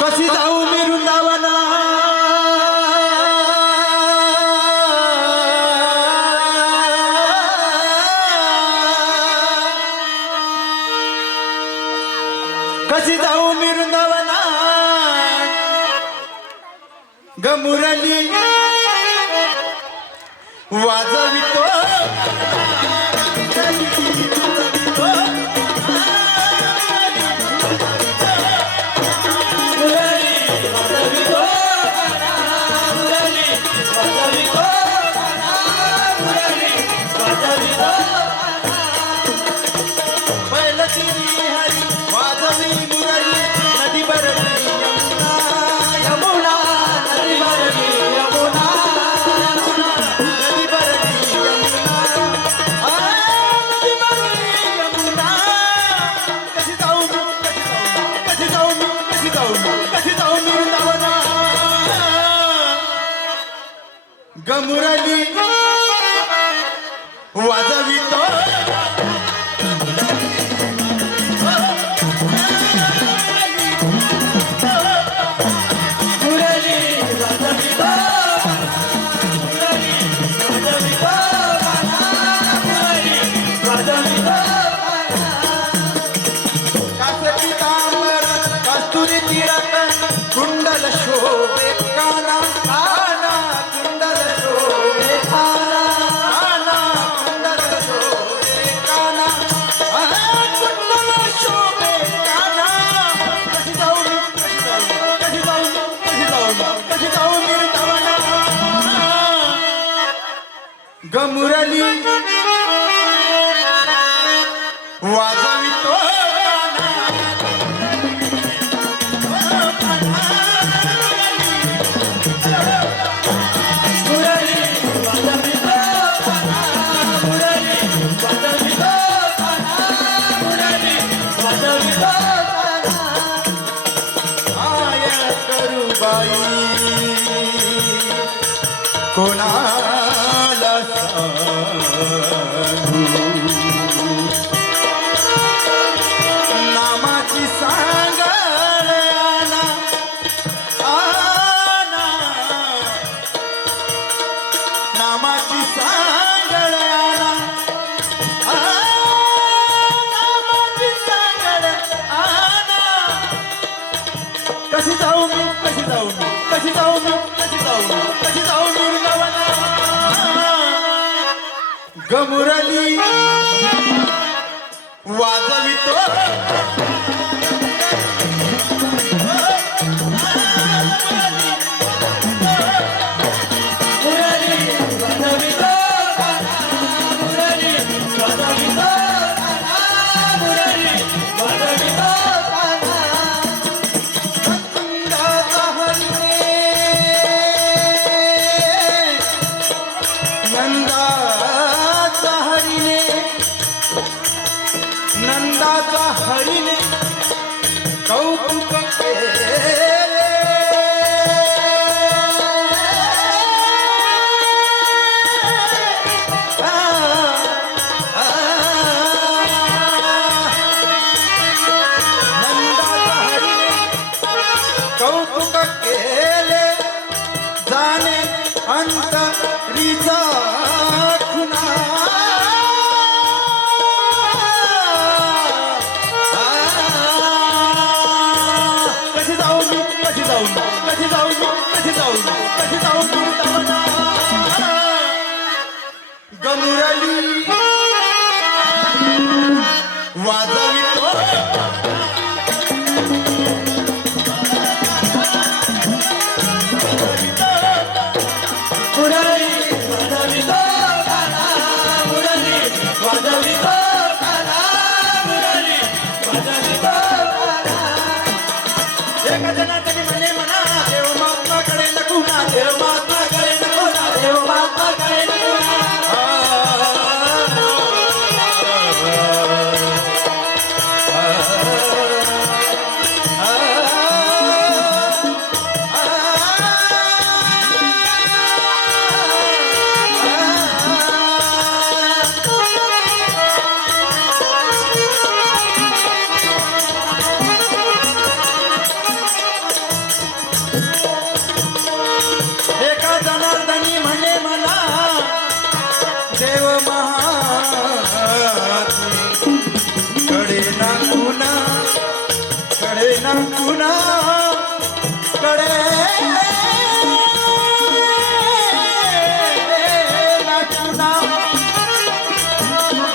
कशी जाऊ मी वृंदावना कशी जाऊ मी वृंदावना ग मुरली वाजवितो गमुरली वाजवितो कस्तुरी तीरक कुंडल शोभे काना काना कुंडल शोभे काना कुंडल शोभे काना कुंडल शोभे काना कशी जाऊ वृंदावना गमुरली वाजवितो कोणाला सांगू नामाची सांगळ आना आना नामाची सांगळ आना नामाची सांगळ आना कशी जाऊ मी कशी जाऊ मी कशी जाऊ मी कशी जाऊ मी कशी जाऊ मी गमुरली वाजवितो नंदाचा हरीने कौतुक केले नंदाचा हरीने कौतुक केले जाणे अंतरीचा खुना गमुरली वाजवितो मुरली वाजवितो मुरली वाजवितो मुरली वाजवितो एक जनातनी मने मना देव महात्माकडे नको ना देव महात्माकडे नको ना देव महात्माकडे नको ना पुन्हा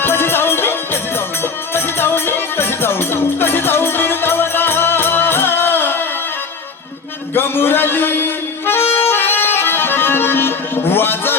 कशी जाऊ मी कशी जाऊ मी कशी जाऊ मी कशी जाऊ कशी जाऊ वृंदावना गमुरली वाजा